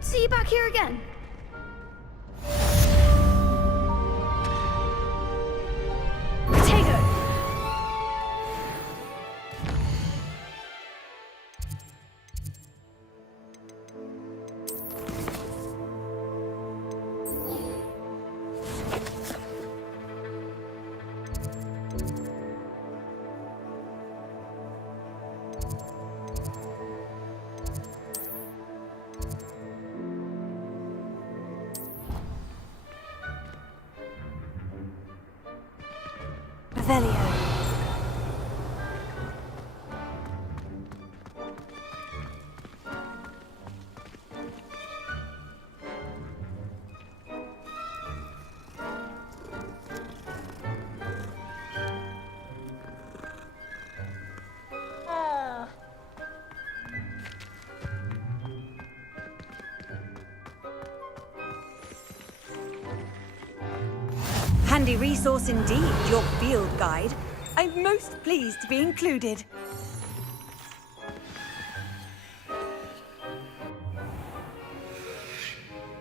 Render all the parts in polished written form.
to see you back here again. Potato! Revelio. Handy resource indeed, your field guide. I'm most pleased to be included.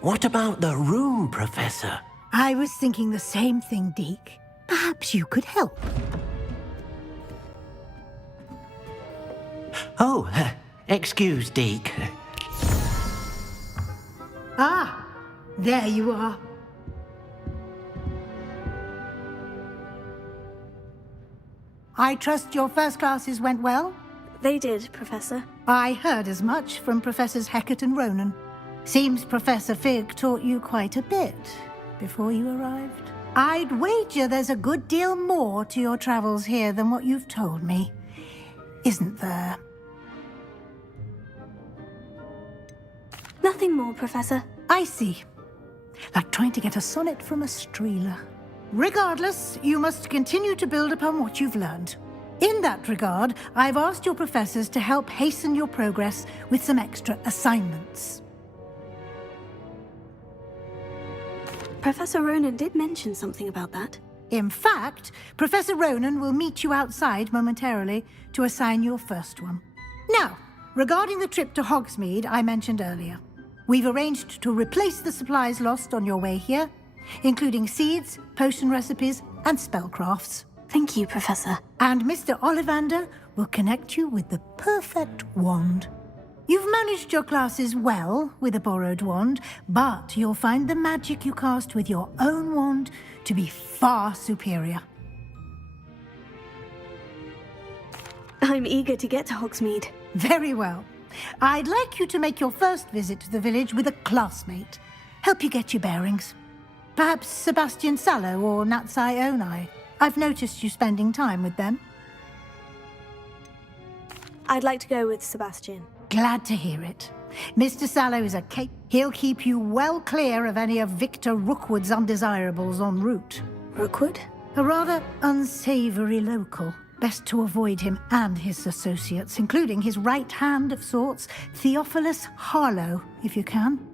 What about the room, Professor? I was thinking the same thing, Deke. Perhaps you could help. Oh, excuse, Deke. Ah, there you are. I trust your first classes went well? They did, Professor. I heard as much from Professors Hecat and Ronan. Seems Professor Fig taught you quite a bit before you arrived. I'd wager there's a good deal more to your travels here than what you've told me. Isn't there? Nothing more, Professor. I see. Like trying to get a sonnet from a streeler. Regardless, you must continue to build upon what you've learned. In that regard, I've asked your professors to help hasten your progress with some extra assignments. Professor Ronan did mention something about that. In fact, Professor Ronan will meet you outside momentarily to assign your first one. Now, regarding the trip to Hogsmeade I mentioned earlier, we've arranged to replace the supplies lost on your way here, including seeds, potion recipes, and spellcrafts. Thank you, Professor. And Mr. Ollivander will connect you with the perfect wand. You've managed your classes well with a borrowed wand, but you'll find the magic you cast with your own wand to be far superior. I'm eager to get to Hogsmeade. Very well. I'd like you to make your first visit to the village with a classmate. Help you get your bearings. Perhaps Sebastian Sallow or Natsai Onai. I've noticed you spending time with them. I'd like to go with Sebastian. Glad to hear it. Mr. Sallow is a cake. He'll keep you well clear of any of Victor Rookwood's undesirables en route. Rookwood? A rather unsavory local. Best to avoid him and his associates, including his right hand of sorts, Theophilus Harlow, if you can.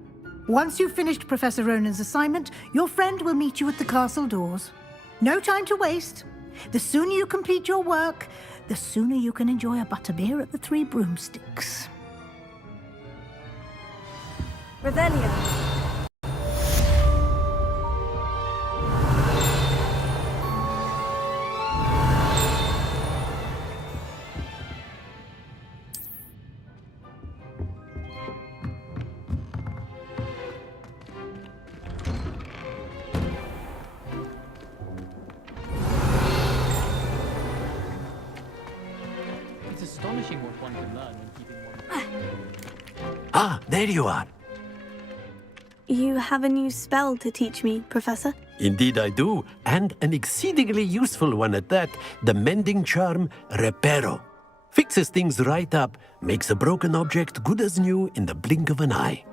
Once you've finished Professor Ronan's assignment, your friend will meet you at the castle doors. No time to waste. The sooner you complete your work, the sooner you can enjoy a butterbeer at the Three Broomsticks. Revelio. It's astonishing what one can learn when keeping one. Ah, there you are. You have a new spell to teach me, Professor? Indeed I do, and an exceedingly useful one at that, the mending charm Reparo. Fixes things right up, makes a broken object good as new in the blink of an eye.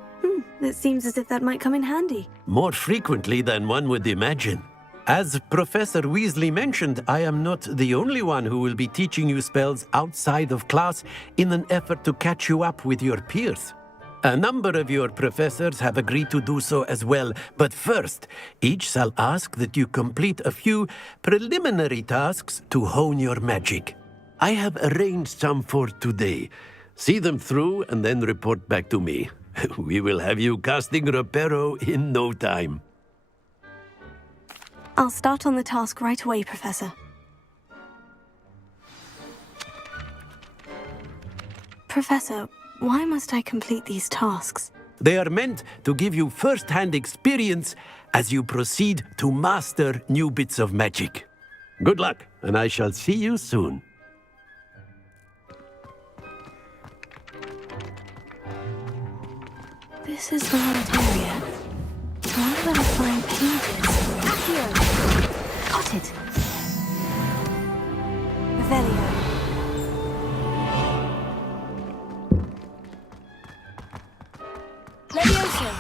It seems as if that might come in handy. More frequently than one would imagine. As Professor Weasley mentioned, I am not the only one who will be teaching you spells outside of class in an effort to catch you up with your peers. A number of your professors have agreed to do so as well, but first, each shall ask that you complete a few preliminary tasks to hone your magic. I have arranged some for today. See them through and then report back to me. We will have you casting Reparo in no time. I'll start on the task right away, Professor. Professor, why must I complete these tasks? They are meant to give you first-hand experience as you proceed to master new bits of magic. Good luck, and I shall see you soon. This is the right area. I wonder where the flying page is. Accio! Got it! Revelio. Leviosa.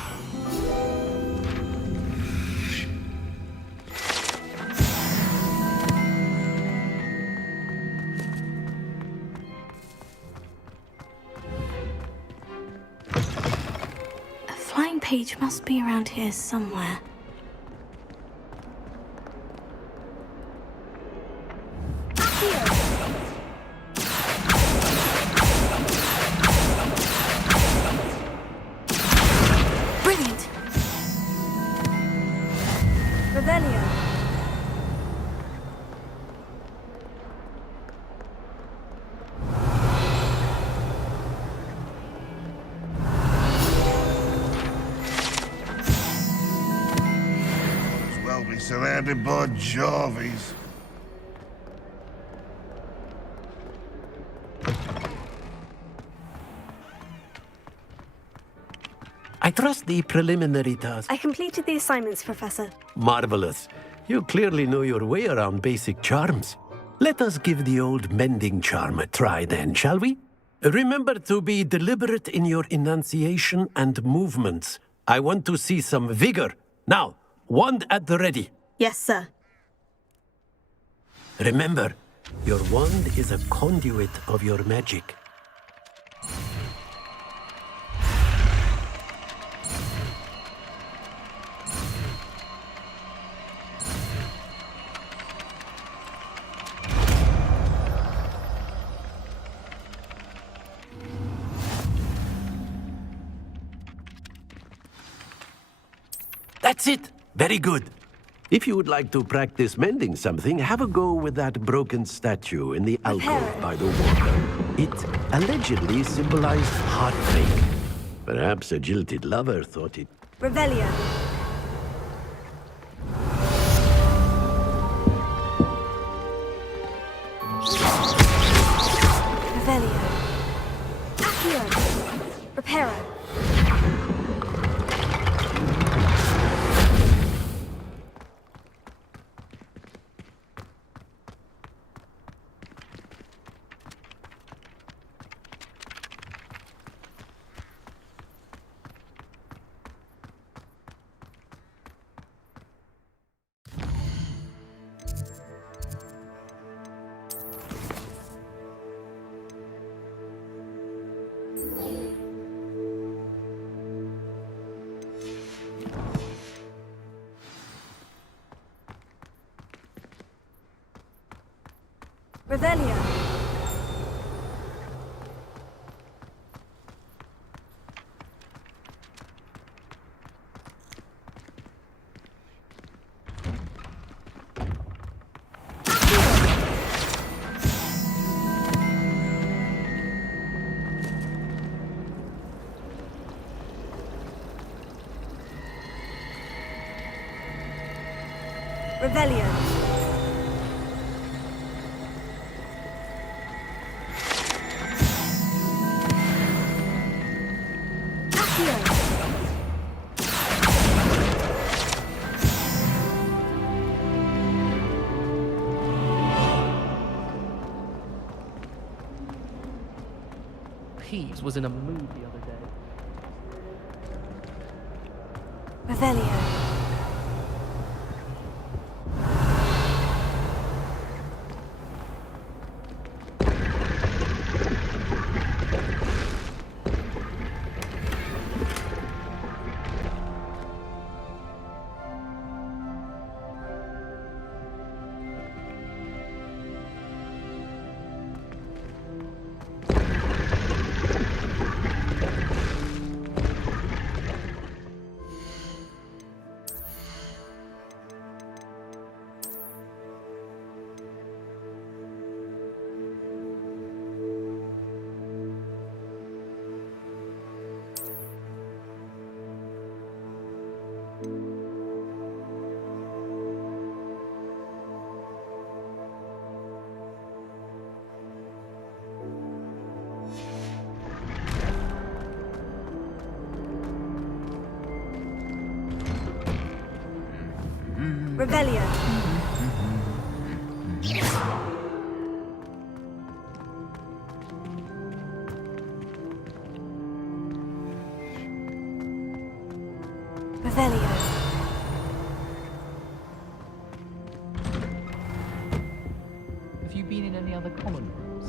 A flying page must be around here somewhere. Brilliant! Revelio. As well be surrounded by Jarvies. I trust the preliminary task. I completed the assignments, Professor. Marvelous. You clearly know your way around basic charms. Let us give the old mending charm a try then, shall we? Remember to be deliberate in your enunciation and movements. I want to see some vigor. Now, wand at the ready. Yes, sir. Remember, your wand is a conduit of your magic. That's it! Very good. If you would like to practice mending something, have a go with that broken statue in the alcove by the water. It allegedly symbolized heartbreak. Perhaps a jilted lover thought it... Revelio. Revelio. Accio. Reparo. Revelio. Revelio. Peeves was in a mood the other day. Revelio. Revelio. Revelio. Have you been in any other common rooms?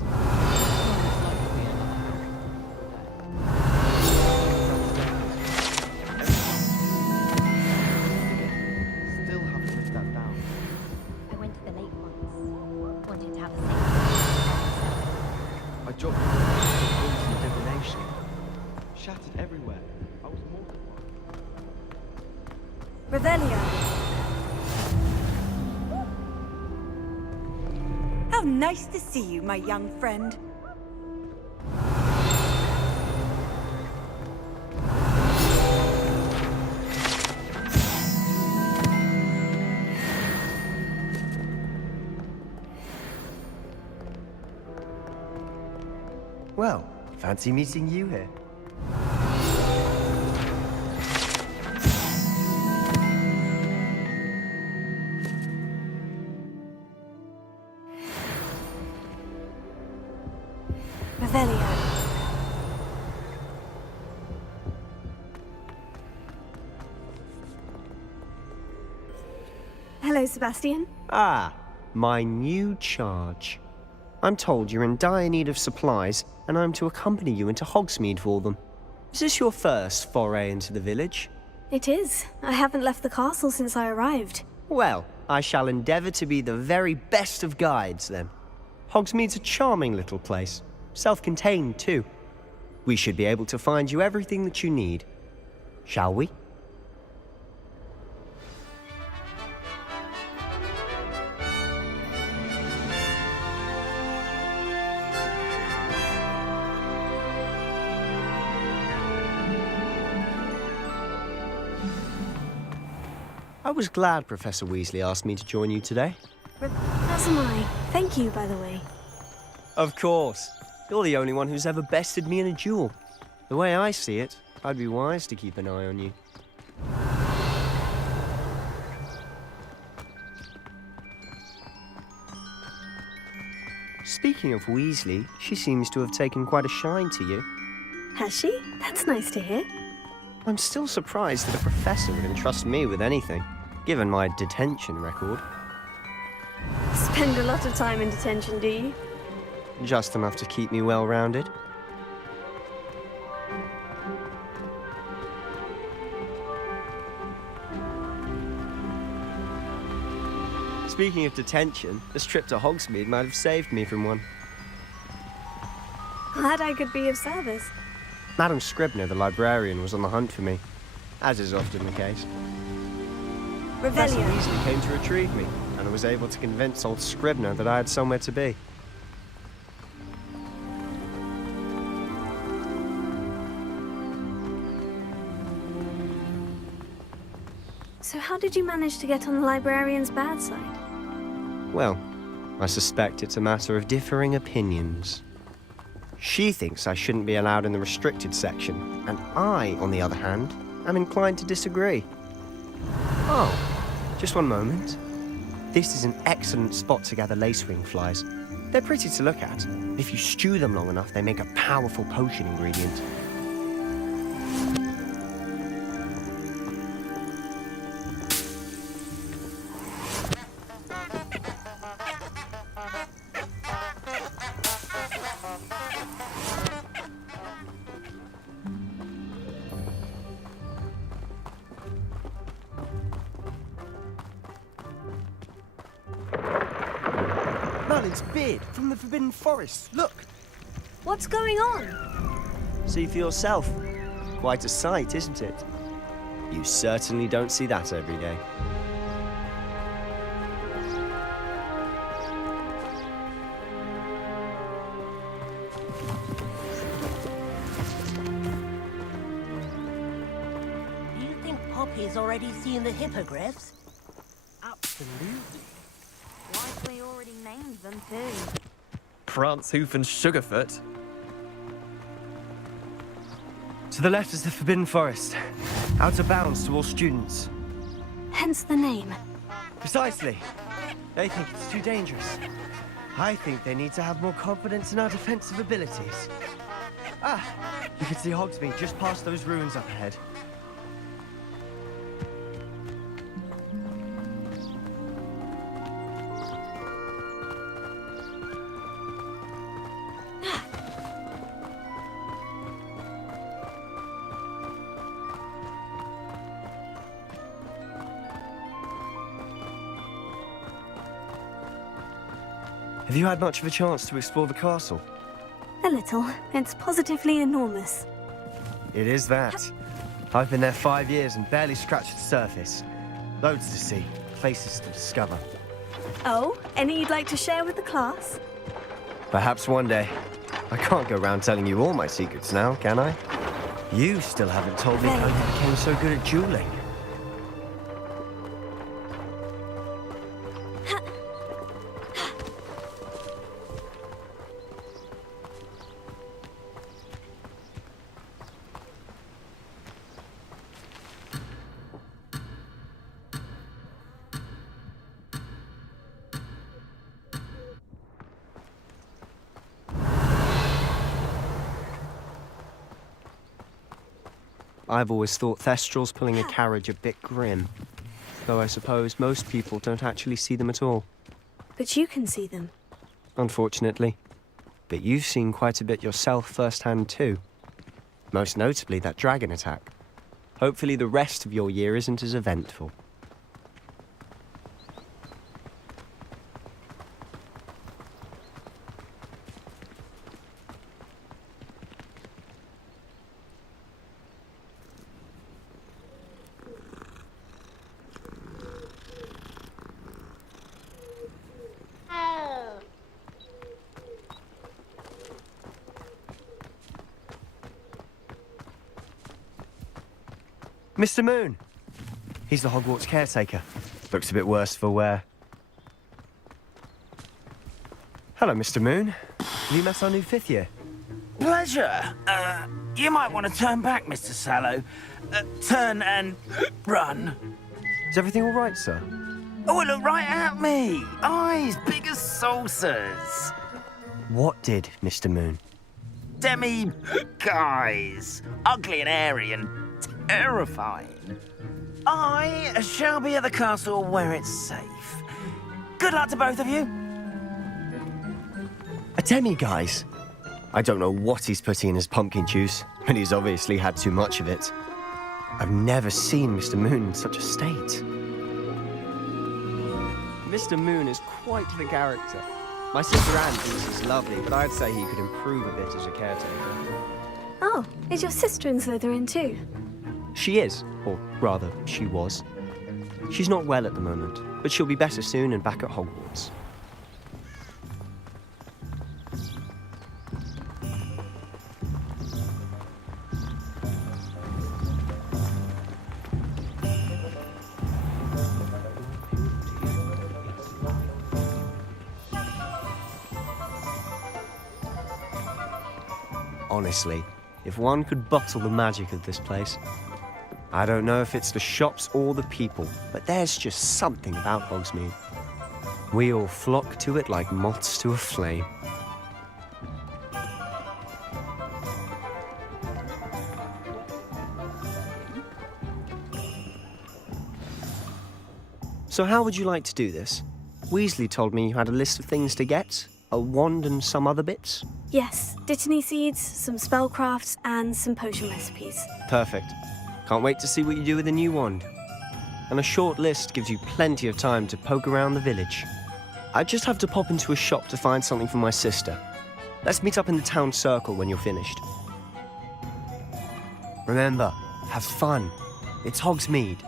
Still haven't lived that down. I went to the lake once. Wanted to have a I dropped books and divination. Shattered everywhere. I was mortified. Revelio. How nice to see you, my young friend. Well, fancy meeting you here. Revelio. Hello, Sebastian. Ah, my new charge. I'm told you're in dire need of supplies, and I'm to accompany you into Hogsmeade for them. Is this your first foray into the village? It is. I haven't left the castle since I arrived. Well, I shall endeavour to be the very best of guides, then. Hogsmeade's a charming little place. Self-contained, too. We should be able to find you everything that you need. Shall we? I was glad Professor Weasley asked me to join you today. As am I. Thank you, by the way. Of course. You're the only one who's ever bested me in a duel. The way I see it, I'd be wise to keep an eye on you. Speaking of Weasley, she seems to have taken quite a shine to you. Has she? That's nice to hear. I'm still surprised that a professor would entrust me with anything, given my detention record. Spend a lot of time in detention, do you? Just enough to keep me well-rounded. Speaking of detention, this trip to Hogsmeade might have saved me from one. Glad I could be of service. Madam Scribner, the librarian, was on the hunt for me, as is often the case. Professor Revelio. Weasley came to retrieve me, and I was able to convince old Scribner that I had somewhere to be. So how did you manage to get on the librarian's bad side? Well, I suspect it's a matter of differing opinions. She thinks I shouldn't be allowed in the restricted section, and I, on the other hand, am inclined to disagree. Oh, just one moment. This is an excellent spot to gather lacewing flies. They're pretty to look at. If you stew them long enough, they make a powerful potion ingredient. Merlin's beard from the Forbidden Forest. Look! What's going on? See for yourself. Quite a sight, isn't it? You certainly don't see that every day. Do you think Poppy's already seen the hippogriffs? Absolutely. Like we already named them too. Prance, Hoof, and Sugarfoot. To the left is the Forbidden Forest. Out of bounds to all students. Hence the name. Precisely. They think it's too dangerous. I think they need to have more confidence in our defensive abilities. Ah, you can see Hogsmeade just past those ruins up ahead. Have you had much of a chance to explore the castle? A little. It's positively enormous. It is that. I've been there 5 years and barely scratched the surface. Loads to see, places to discover. Oh, any you'd like to share with the class? Perhaps one day. I can't go around telling you all my secrets now, can I? You still haven't told me how you became so good at dueling. I've always thought Thestrals pulling a carriage a bit grim, though I suppose most people don't actually see them at all. But you can see them. Unfortunately. But you've seen quite a bit yourself firsthand too. Most notably that dragon attack. Hopefully the rest of your year isn't as eventful. Mr. Moon! He's the Hogwarts caretaker. Looks a bit worse for wear. Hello, Mr. Moon. Have you met our new 5th year? Pleasure. You might want to turn back, Mr. Sallow. Turn and run. Is everything all right, sir? Oh, look right at me. Eyes big as saucers. What did, Mr. Moon? Demi-guys. Ugly and airy and terrifying. I shall be at the castle where it's safe. Good luck to both of you. A demi-guise? I don't know what he's putting in his pumpkin juice, but he's obviously had too much of it. I've never seen Mr. Moon in such a state. Mr. Moon is quite the character. My sister Anne thinks he's lovely, but I'd say he could improve a bit as a caretaker. Oh, is your sister in Slytherin too? She is, or rather, she was. She's not well at the moment, but she'll be better soon and back at Hogwarts. Honestly, if one could bottle the magic of this place. I don't know if it's the shops or the people, but there's just something about Hogsmeade. We all flock to it like moths to a flame. So how would you like to do this? Weasley told me you had a list of things to get, a wand and some other bits. Yes, dittany seeds, some spellcrafts, and some potion recipes. Perfect. Can't wait to see what you do with the new wand. And a short list gives you plenty of time to poke around the village. I just have to pop into a shop to find something for my sister. Let's meet up in the town circle when you're finished. Remember, have fun. It's Hogsmeade.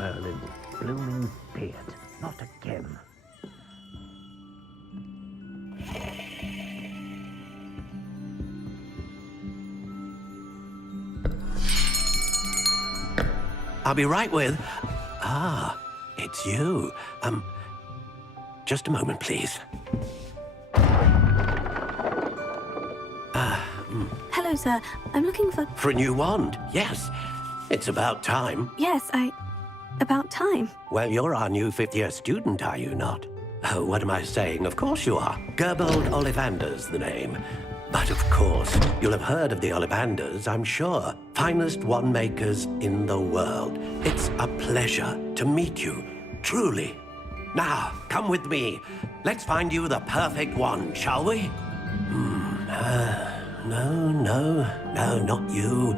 Merlin, blooming beard, not again. I'll be right with... Ah, it's you. Just a moment, please. Hello, sir. I'm looking for... For a new wand, yes. It's about time. Yes, about time. Well, you're our new fifth-year student, are you not? Oh, what am I saying? Of course you are. Gerbold Ollivander's the name. But of course, you'll have heard of the Ollivanders, I'm sure. Finest wand makers in the world. It's a pleasure to meet you, truly. Now, come with me. Let's find you the perfect wand, shall we? No, not you.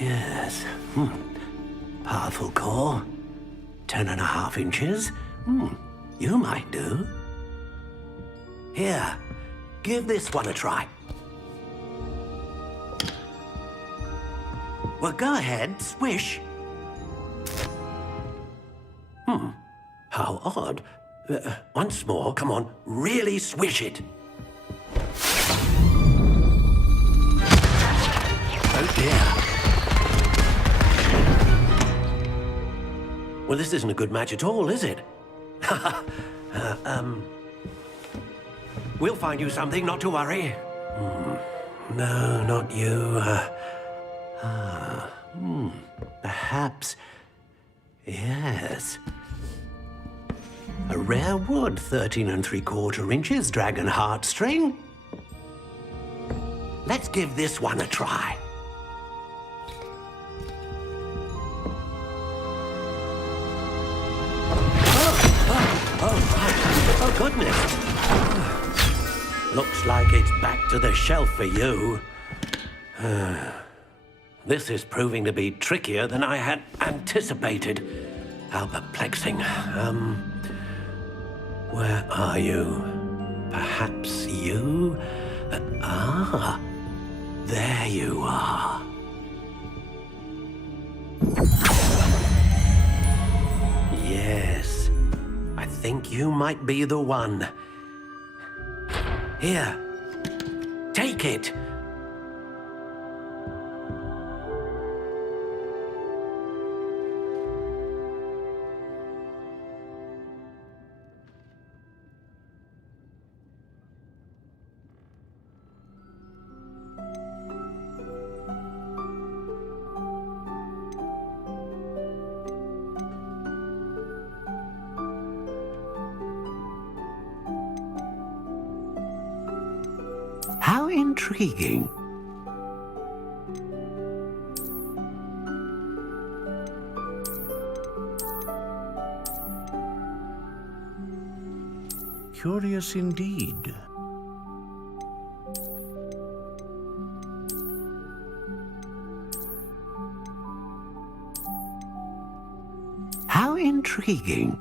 Yes. Powerful core. 10.5 inches. You might do. Here, give this one a try. Well, go ahead, swish. How odd. Once more, come on, really swish it. Oh dear. Well, this isn't a good match at all, is it? We'll find you something, not to worry. No, not you. Perhaps. Yes. A rare wood, 13 3/4 inches, dragon heartstring. Let's give this one a try. Oh, goodness. Looks like it's back to the shelf for you. This is proving to be trickier than I had anticipated. How perplexing. Where are you? Perhaps you? There you are. Yes, I think you might be the one. Here, take it. How intriguing. Curious indeed. How intriguing.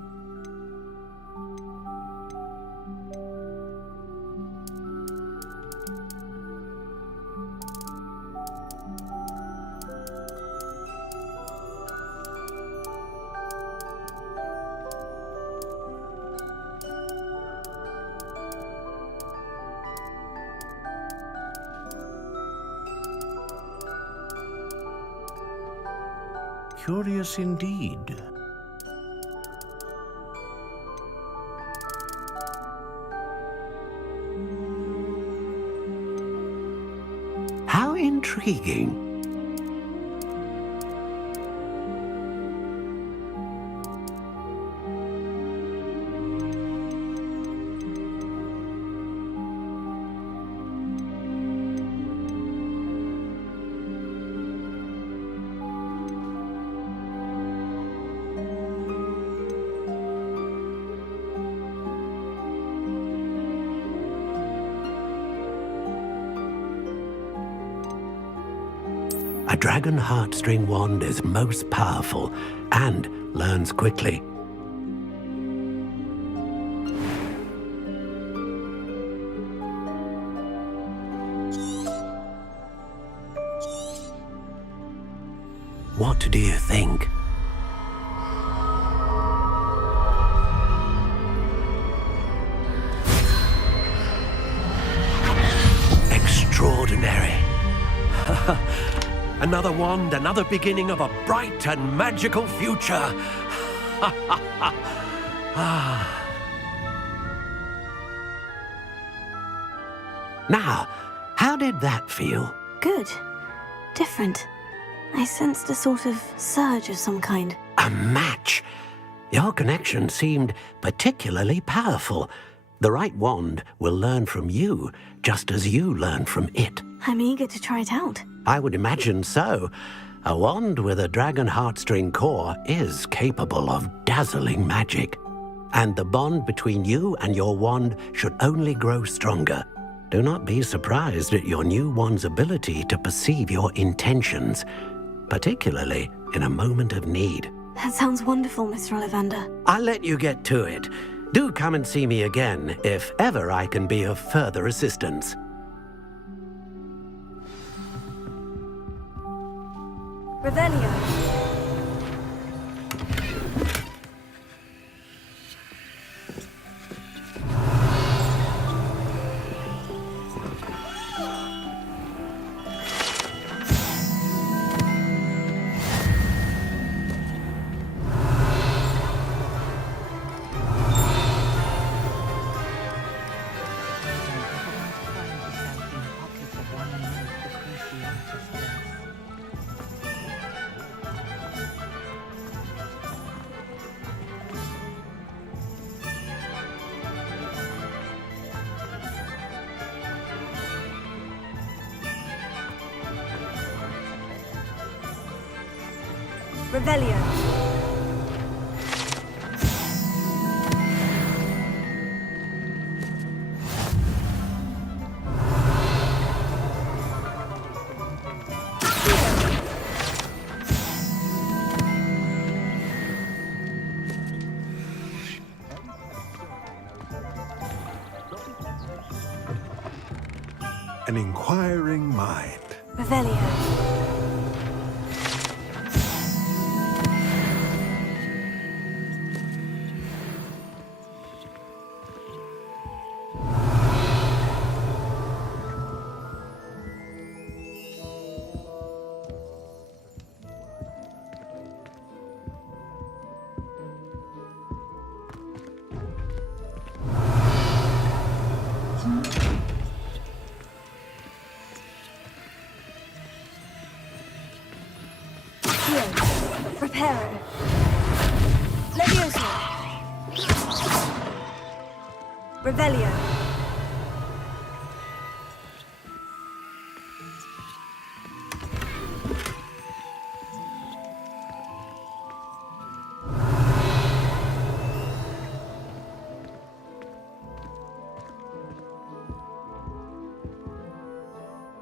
Curious indeed. How intriguing. A dragon heartstring wand is most powerful and learns quickly. What do you think? Extraordinary. Another wand, another beginning of a bright and magical future. Now, how did that feel? Good. Different. I sensed a sort of surge of some kind. A match. Your connection seemed particularly powerful. The right wand will learn from you, just as you learn from it. I'm eager to try it out. I would imagine so. A wand with a dragon heartstring core is capable of dazzling magic. And the bond between you and your wand should only grow stronger. Do not be surprised at your new wand's ability to perceive your intentions, particularly in a moment of need. That sounds wonderful, Mr. Ollivander. I'll let you get to it. Do come and see me again if ever I can be of further assistance. Revelio. Revelio. An inquiring mind. Revelio. Reparo. Levioso. Revelio.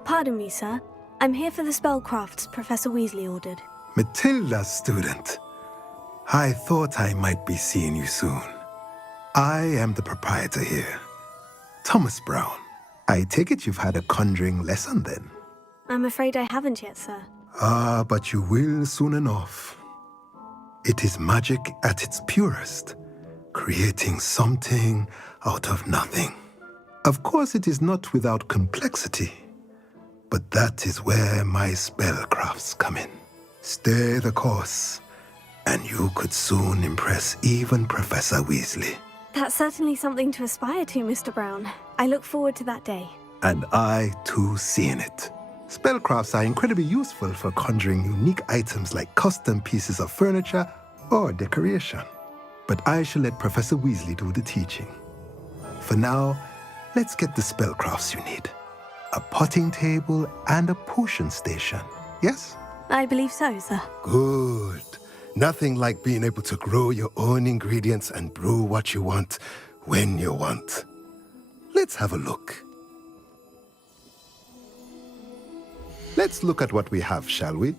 Pardon me, sir. I'm here for the spellcrafts Professor Weasley ordered. Matilda's student. I thought I might be seeing you soon. I am the proprietor here, Thomas Brown. I take it you've had a conjuring lesson then? I'm afraid I haven't yet, sir. Ah, but you will soon enough. It is magic at its purest, creating something out of nothing. Of course, it is not without complexity, but that is where my spellcrafts come in. Stay the course, and you could soon impress even Professor Weasley. That's certainly something to aspire to, Mr. Brown. I look forward to that day. And I, too, seeing it. Spellcrafts are incredibly useful for conjuring unique items like custom pieces of furniture or decoration. But I shall let Professor Weasley do the teaching. For now, let's get the spellcrafts you need. A potting table and a potion station, yes? I believe so, sir. Good. Nothing like being able to grow your own ingredients and brew what you want when you want. Let's have a look. Let's look at what we have, shall we?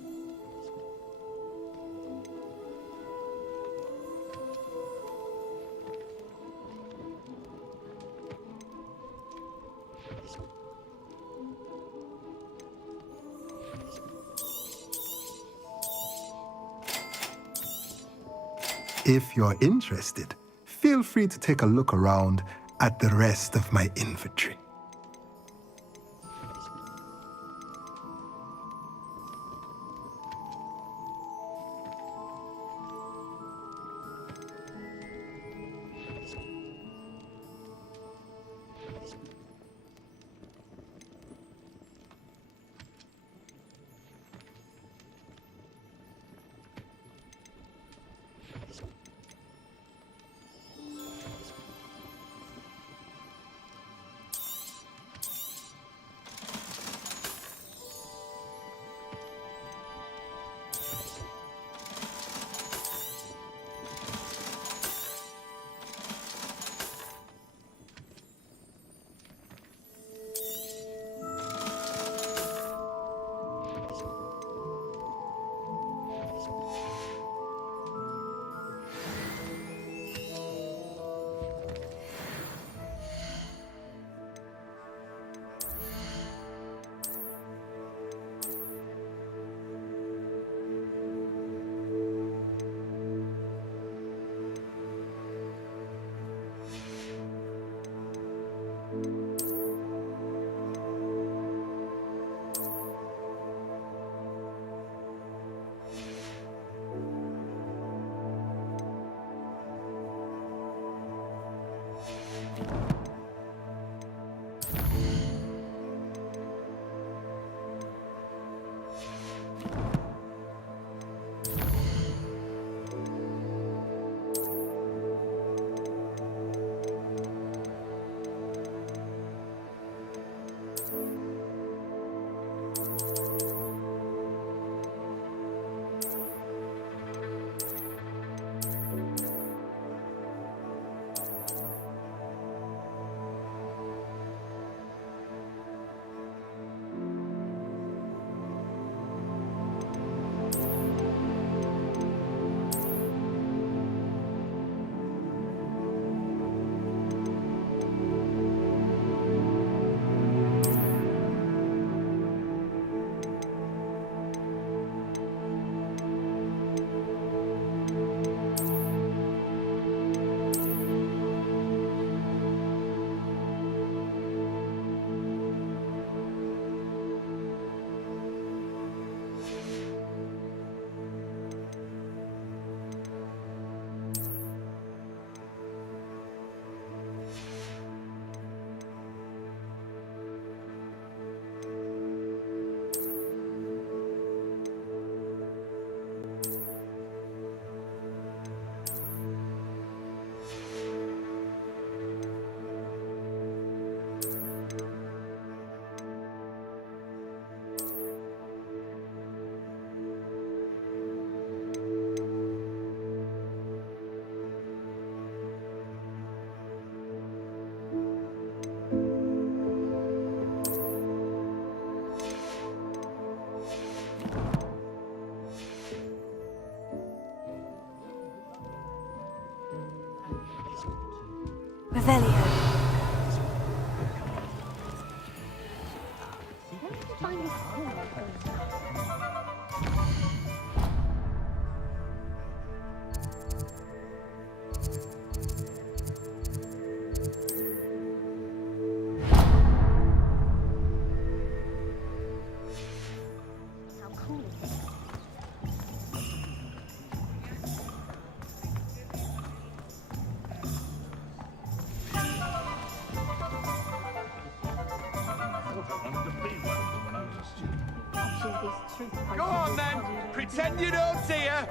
If you're interested, feel free to take a look around at the rest of my inventory. Revelio. Go on then! Pretend you don't see her!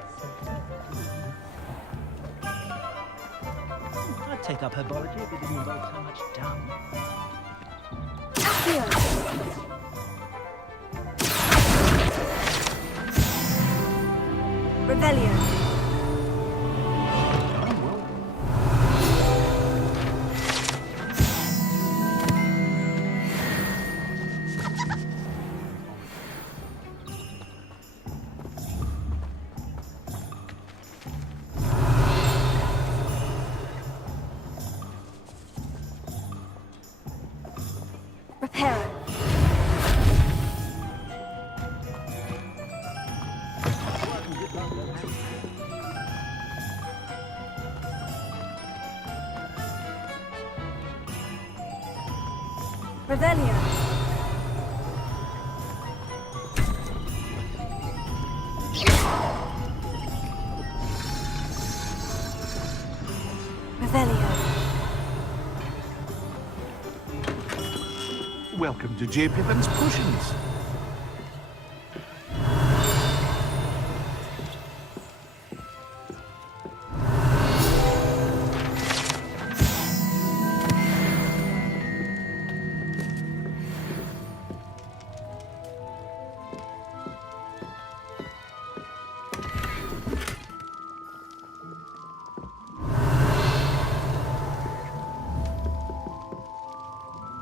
I'd take up herbology if it didn't involve so much dung. Revelio. Reparo. Revelio. Revelio. Welcome to J. Pippin's Potions.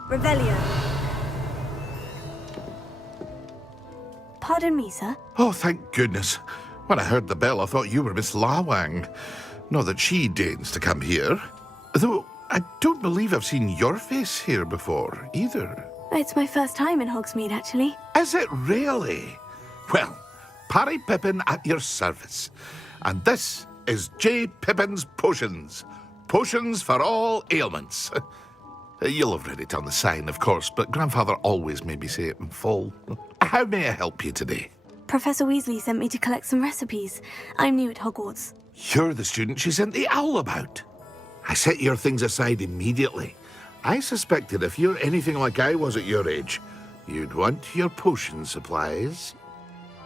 Revelio. Pardon me, sir. Oh, thank goodness. When I heard the bell, I thought you were Miss Lawang. Not that she deigns to come here. Though, I don't believe I've seen your face here before, either. It's my first time in Hogsmeade, actually. Is it really? Well, Parry Pippin at your service. And this is J. Pippin's Potions. Potions for all ailments. You'll have read it on the sign, of course, but Grandfather always made me say it in full. How may I help you today? Professor Weasley sent me to collect some recipes. I'm new at Hogwarts. You're the student she sent the owl about. I set your things aside immediately. I suspected if you're anything like I was at your age, you'd want your potion supplies.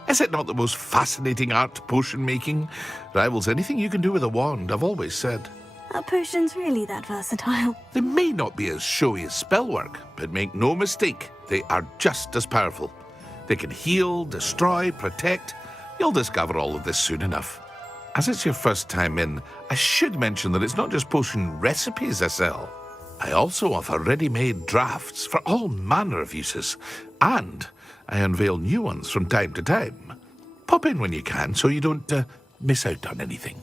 Is it not the most fascinating art, potion making? Rivals anything you can do with a wand, I've always said. Are potions really that versatile? They may not be as showy as spellwork, but make no mistake, they are just as powerful. They can heal, destroy, protect. You'll discover all of this soon enough. As it's your first time in, I should mention that it's not just potion recipes I sell. I also offer ready-made drafts for all manner of uses, and I unveil new ones from time to time. Pop in when you can so you don't miss out on anything.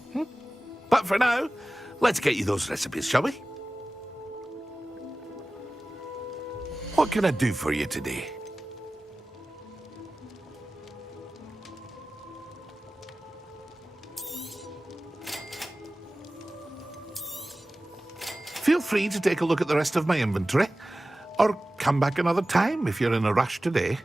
But for now, let's get you those recipes, shall we? What can I do for you today? Feel free to take a look at the rest of my inventory, or come back another time if you're in a rush today.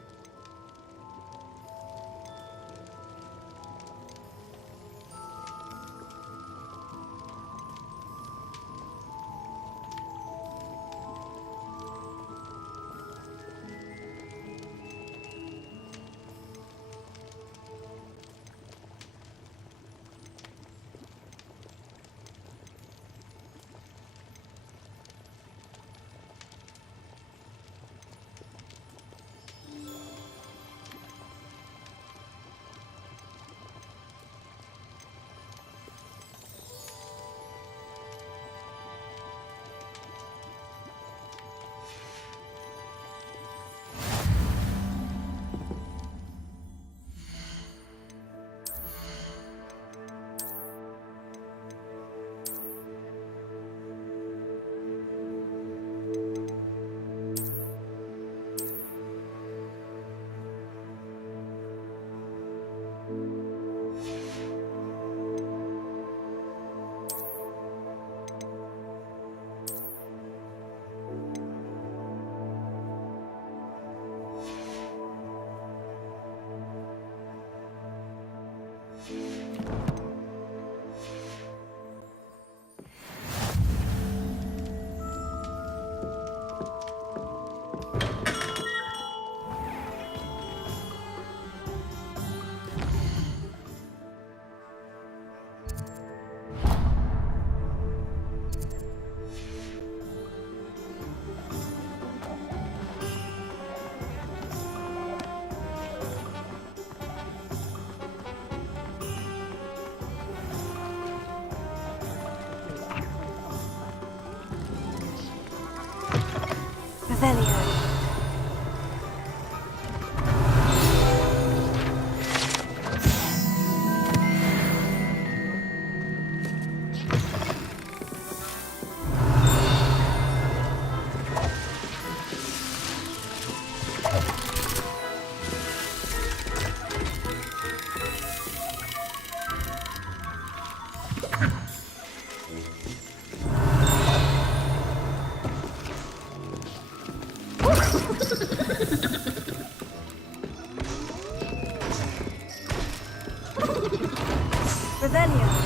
Revelio.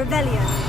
Revelio.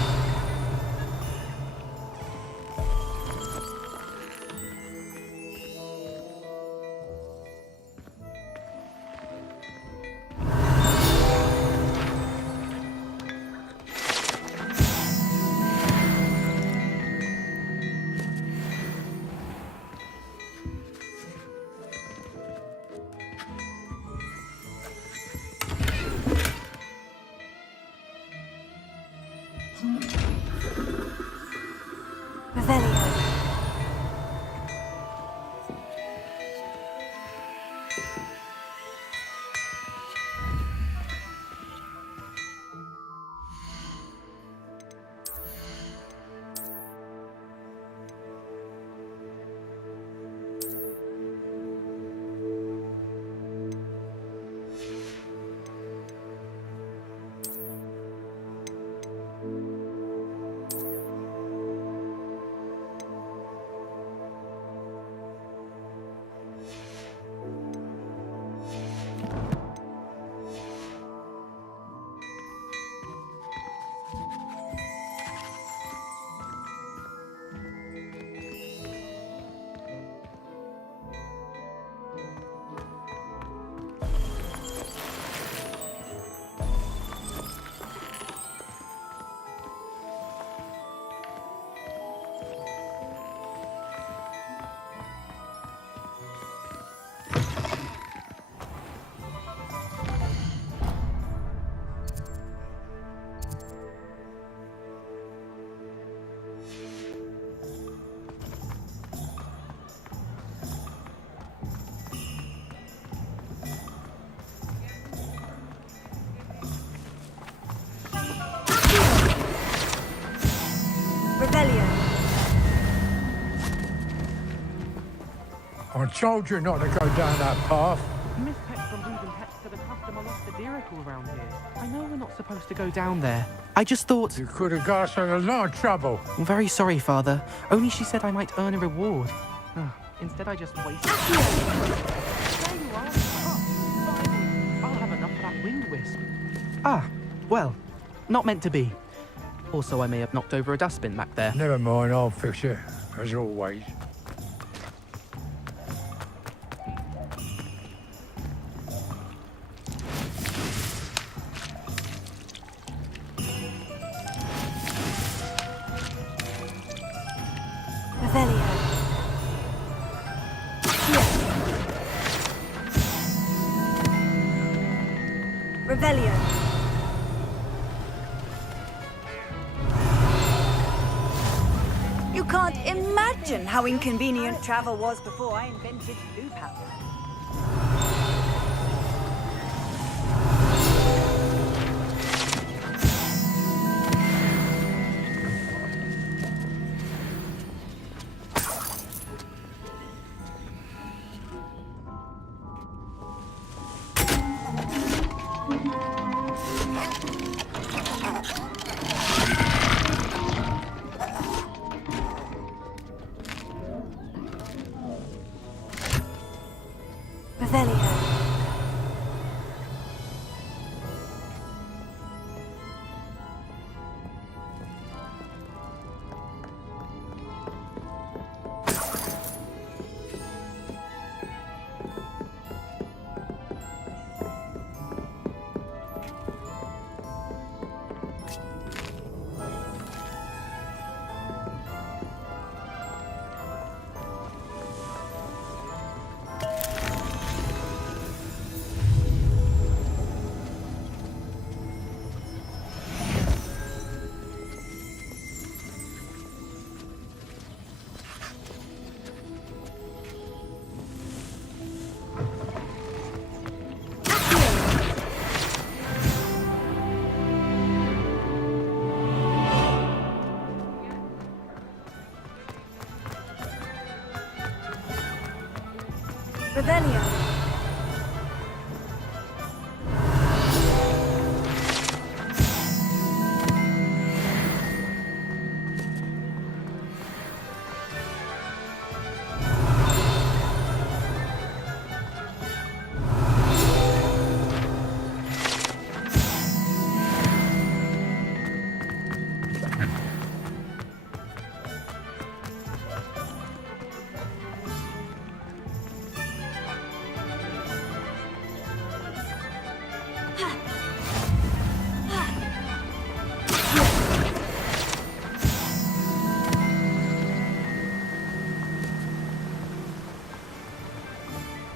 I told you not to go down that path. Miss Peck from breeding pets to the customer lost the deericle around here. I know we're not supposed to go down there. I just thought... You could have got us in a lot of trouble. I'm very sorry, Father. Only she said I might earn a reward. Instead, I just wasted... There you are. Finally. I'll have enough of that winged wisp. Well, not meant to be. Also, I may have knocked over a dustbin back there. Never mind, I'll fix it, as always. Revelio. You can't imagine how inconvenient travel was before I invented blue power. Revelio.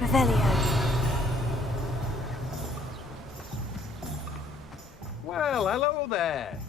Revelio. Well, hello there.